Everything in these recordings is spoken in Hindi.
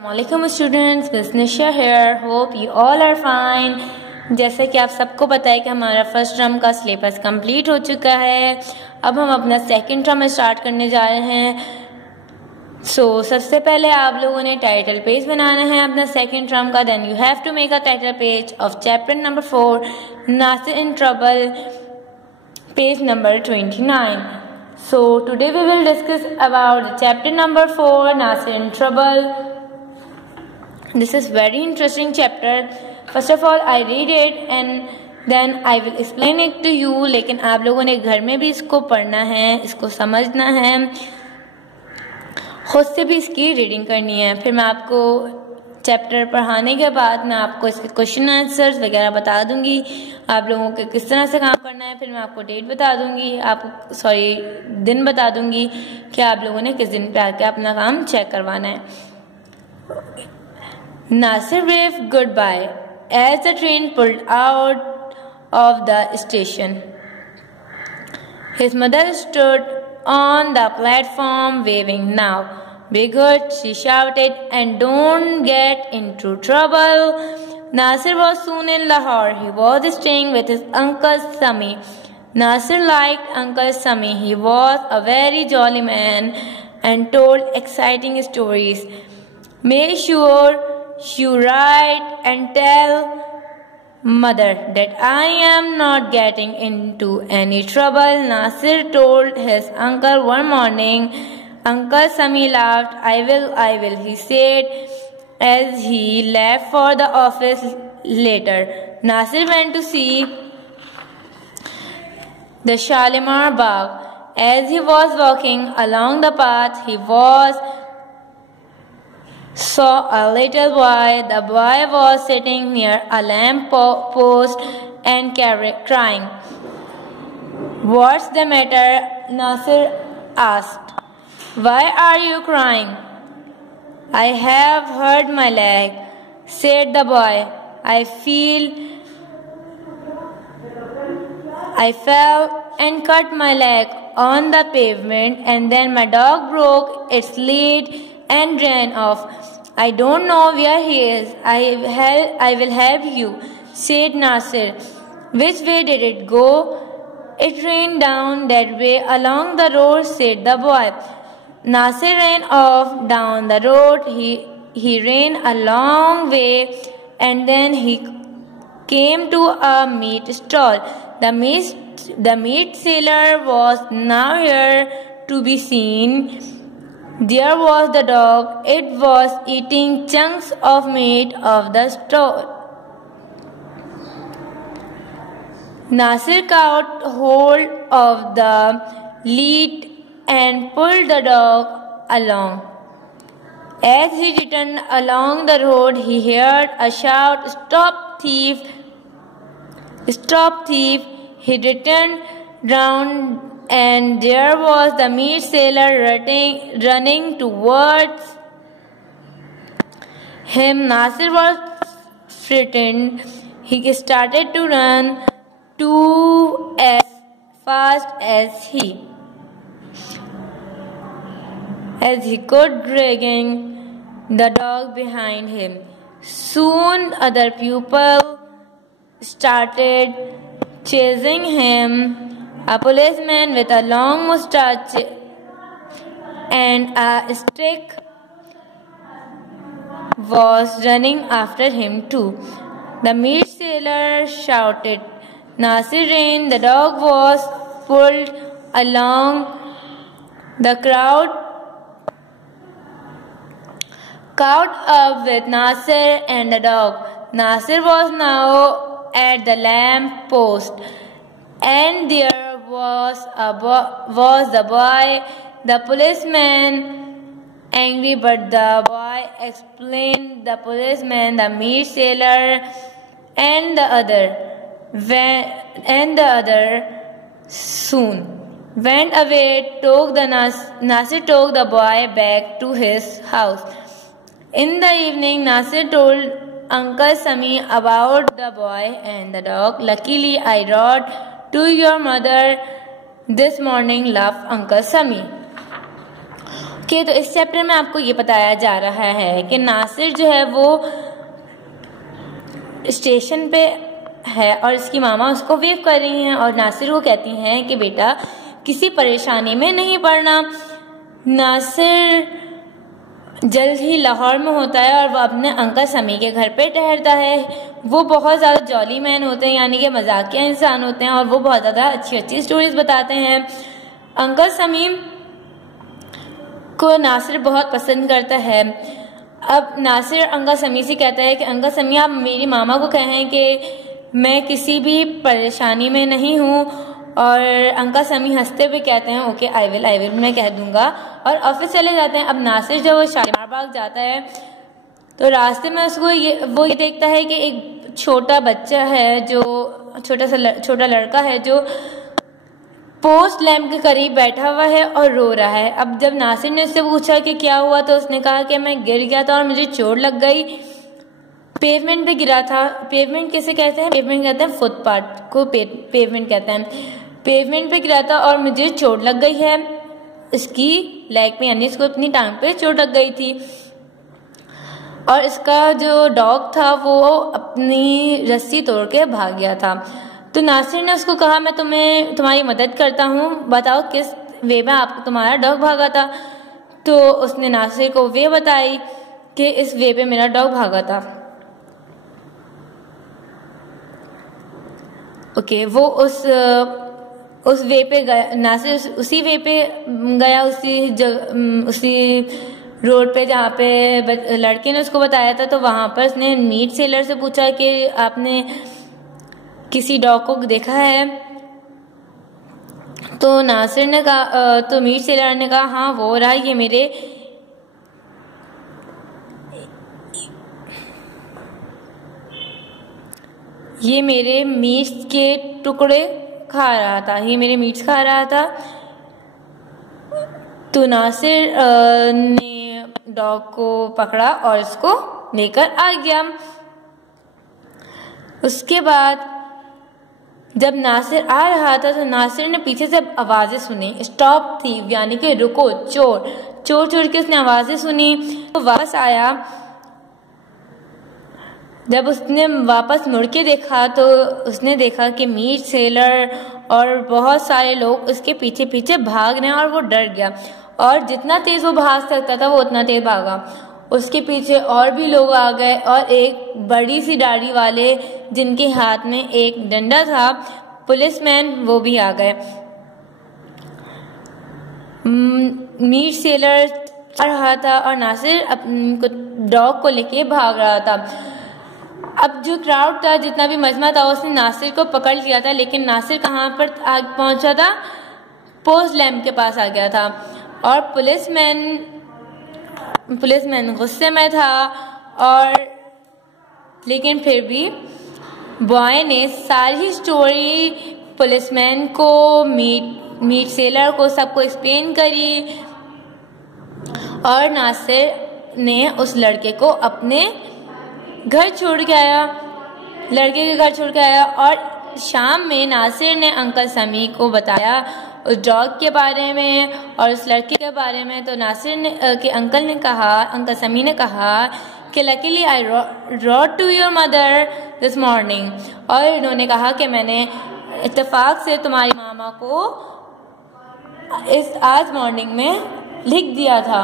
Assalamualaikum students, this Nisha here. Hope you all are fine. जैसे कि आप सबको पता है कि हमारा फर्स्ट टर्म का सिलेबस कंप्लीट हो चुका है। अब हम अपना सेकंड टर्म स्टार्ट करने जा रहे हैं। सबसे पहले आप लोगों ने टाइटल पेज बनाना है अपना सेकंड टर्म का। Then you have to make a title page of chapter number 4 Nasir in trouble, page number 29. So today we will discuss about chapter number 4 Nasir in Trouble. This is very interesting chapter. First of all I read it and then I will explain it to you. लेकिन आप लोगों ने घर में भी इसको पढ़ना है, इसको समझना है, खुद से भी इसकी रीडिंग करनी है। फिर मैं आपको चैप्टर पढ़ाने के बाद मैं आपको इसके क्वेश्चन आंसर्स वगैरह बता दूंगी, आप लोगों को किस तरह से काम करना है। फिर मैं आपको डेट बता दूंगी, आपको दिन बता दूंगी कि आप लोगों ने किस दिन पे आके अपना काम चेक करवाना है। Nasir waved goodbye as the train pulled out of the station. His mother stood on the platform waving. "Now, be good," she shouted, "and don't get into trouble." Nasir was soon in Lahore. He was staying with his uncle Sami. Nasir liked Uncle Sami. He was a very jolly man and told exciting stories. Make sure you write and tell mother that I am not getting into any trouble, Nasir told his uncle one morning. Uncle Sami laughed. I will, he said as he left for the office later. Nasir went to see the Shalimar Bagh. As he was walking along the path, he saw a little boy. The boy was sitting near a lamp post and crying. "What's the matter?" Nasir asked. "Why are you crying?" "I have hurt my leg," said the boy. I fell and cut my leg on the pavement, and then my dog broke its lead and ran off. I don't know where he is. I will help you," said Nasir. "Which way did it go?" "It ran down that way along the road," said the boy. Nasir ran off down the road. He ran a long way and then he came to a meat stall. The meat seller was nowhere to be seen. There was the dog. It was eating chunks of meat off the stall. Nasir caught hold of the lead and pulled the dog along. As he returned along the road, he heard a shout, "Stop thief! Stop thief!" He returned round and there was the meat seller running towards him. Nasir was frightened. He started to run as fast as he could, dragging the dog behind him. Soon other people started chasing him. A policeman with a long mustache and a stick was running after him too. The meat seller shouted. Nasir ran. The dog was pulled along. The crowd caught up with Nasir and the dog. Nasir was now at the lamp post, and there was the boy. The policeman angry, but the boy explained the policeman, the meat seller, and the other soon went away. Nasir took the boy back to his house. In the evening, Nasir told Uncle Sami about the boy and the dog. "Luckily, I wrote to your mother this morning," laughed Uncle Sami. Okay, तो इस चैप्टर में आपको ये बताया जा रहा है कि नासिर जो है वो स्टेशन पे है और इसकी मामा उसको वेव कर रही हैं और नासिर को कहती हैं कि बेटा किसी परेशानी में नहीं पड़ना। नासिर जल्द ही लाहौर में होता है और वो अपने अंकल समी के घर पे ठहरता है। वो बहुत ज़्यादा जॉली मैन होते हैं, यानी कि मजाकिया इंसान होते हैं और वो बहुत ज़्यादा अच्छी अच्छी स्टोरीज बताते हैं। अंकल समी को नासिर बहुत पसंद करता है। अब नासिर अंकल समी से कहता है कि अंकल समी आप मेरी मामा को कहें कि मैं किसी भी परेशानी में नहीं हूँ, और अंकल समी हंसते हुए कहते हैं ओके आई विल मैं कह दूंगा, और ऑफिस चले जाते हैं। अब नासिर जब वो शालीमार बाग जाता है तो रास्ते में उसको ये देखता है कि एक छोटा बच्चा है, जो छोटा लड़का है जो पोस्ट लैम्प के करीब बैठा हुआ है और रो रहा है। अब जब नासिर ने उससे पूछा कि क्या हुआ तो उसने कहा कि मैं गिर गया था और मुझे चोट लग गई, पेवमेंट पे गिरा था। पेवमेंट किसे कहते हैं? पेवमेंट कहते हैं फुटपाथ को पेवमेंट कहते हैं। पेवमेंट पे गिरा था और मुझे चोट लग गई है इसकी लेग पे, यानी इसको अपनी टांग पे चोट लग गई थी। और इसका जो डॉग था वो अपनी रस्सी तोड़ के भाग गया था। तो नासिर ने उसको कहा मैं तुम्हारी मदद करता हूँ, बताओ किस वे में आपको तुम्हारा डॉग भागा था। तो उसने नासिर को वे बताई कि इस वे पे मेरा डॉग भागा था। ओके, वो उस वे पे गया, नासिर उसी वे पे गया, उसी रोड पे जहाँ पे लड़के ने उसको बताया था। तो वहाँ पर उसने मीट सेलर से पूछा कि आपने किसी डॉग को देखा है? तो नासिर ने कहा, तो मीट सेलर ने कहा हाँ वो रहा, ये मेरे मीट के टुकड़े खा रहा था, ये मेरे मीट्स खा रहा था। तो नासिर ने डॉग को पकड़ा और इसको लेकर आ गया। उसके बाद जब नासिर आ रहा था तो नासिर ने पीछे से आवाजें सुनी, स्टॉप थी यानी कि रुको, चोर के उसने आवाजें सुनी। तो वापस आया। जब उसने वापस मुड़ के देखा तो उसने देखा कि मीट सेलर और बहुत सारे लोग उसके पीछे पीछे भाग रहे हैं और वो डर गया और जितना तेज वो भाग सकता था वो उतना तेज भागा। उसके पीछे और भी लोग आ गए और एक बड़ी सी दाढ़ी वाले जिनके हाथ में एक डंडा था, पुलिसमैन, वो भी आ गए। मीट सेलर आ रहा था और नासिर डॉग को लेके भाग रहा था। अब जो क्राउड था, जितना भी मजमा था, उसने नासिर को पकड़ लिया था, लेकिन नासिर कहाँ पर पहुंचा था? पोस्ट लैम्प के पास आ गया था और पुलिसमैन गुस्से में था। और लेकिन फिर भी बॉय ने सारी स्टोरी पुलिसमैन को, मीट सेलर को, सबको एक्सप्लेन करी और नासिर ने उस लड़के को अपने घर छोड़ के आया, लड़के के घर छोड़ के आया। और शाम में नासिर ने अंकल समी को बताया उस डॉग के बारे में और उस लड़के के बारे में। तो नासिर ने अंकल समी ने कहा कि luckily I wrote to your mother this morning, और इन्होंने कहा कि मैंने इत्तेफाक से तुम्हारी मामा को आज मॉर्निंग में लिख दिया था।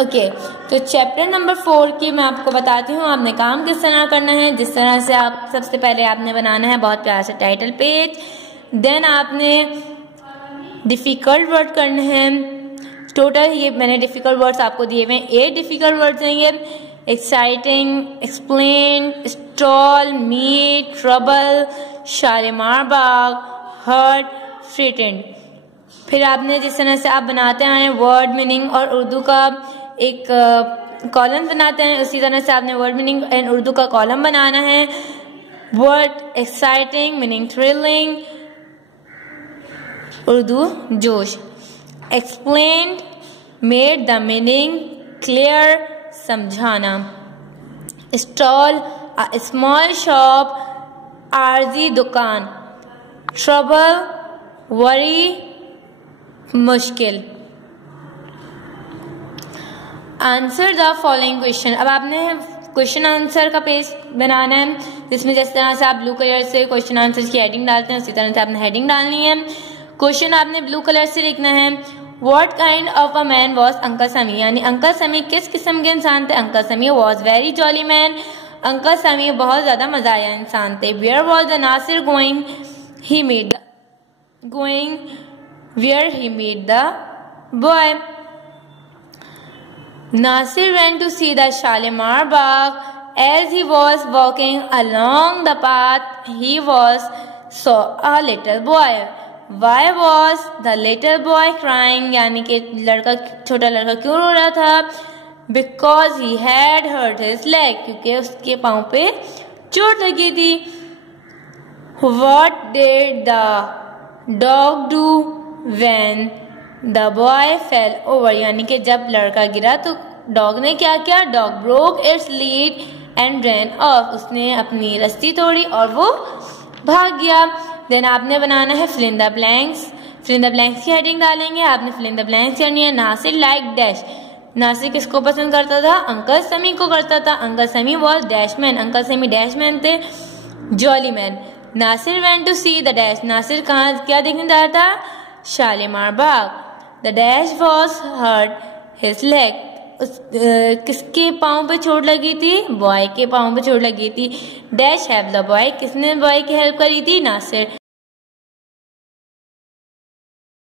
ओके, तो चैप्टर नंबर 4 की मैं आपको बताती हूँ आपने काम किस तरह करना है। जिस तरह से आप सबसे पहले आपने बनाना है बहुत प्यार से टाइटल पेज, देन आपने डिफ़िकल्ट वर्ड करने हैं। टोटल ये मैंने डिफ़िकल्ट वर्ड्स आपको दिए हुए हैं, 8 डिफ़िकल्ट वर्ड्स हैं ये। Exciting, explain, stall, meet, trouble, Shalimar Bagh, hurt, frightened. फिर आपने जिस तरह से आप बनाते हैं वर्ड मीनिंग और उर्दू का एक कॉलम बनाते हैं, उसी तरह से आपने वर्ड मीनिंग एंड उर्दू का कॉलम बनाना है। Word exciting meaning thrilling, Urdu जोश। Explained made the meaning clear, समझाना। स्टॉल स्मॉल शॉप, आरजी दुकान। ट्रबल वरी, मुश्किल। Answer the following question. अब आपने क्वेश्चन आंसर का पेज बनाना है, जिसमें जिस तरह से आप ब्लू कलर से क्वेश्चन आंसर की हेडिंग डालते हैं उसी तरह से आपने हेडिंग डालनी है। क्वेश्चन आपने ब्लू कलर से लिखना है, what kind of a man was uncle समी, यानी अंकल समी किस किस्म के इंसान थे। Uncle Sami was very jolly man, uncle Sami बहुत ज्यादा मजाया इंसान थे। Where was the Nasir going, he made going where he made the boy. Nasir went to see the Shalimar Bagh. As he was walking along the path, he saw a little boy. Why was the little boy crying? यानी कि छोटा लड़का क्यों रो रहा था? Because he had hurt his leg. क्योंकि उसके पाँव पे चोट लगी थी। What did the dog do when The boy fell over? यानी कि जब लड़का गिरा तो डॉग ने क्या किया? Dog broke its lead and ran off. उसने अपनी रस्सी तोड़ी और वो भाग गया। देन आपने बनाना है fill in the blanks। fill in the blanks की हेडिंग डालेंगे। आपने fill in the blanks करनी है। नासिर लाइक डैश, नासिर किसको पसंद करता था? अंकल समी को करता था। Uncle Sami was dash man, uncle Sami dash man थे, jolly man. Nasir went to see the dash, Nasir कहाँ क्या देखने जा रहा था? शालीमार बाग। The dash was hurt his leg. किसके पाँव पे चोट लगी थी? बॉय के पाँव पे चोट लगी थी। डैश हेल्प द बॉय, किसने बॉय की हेल्प करी थी? नासिर।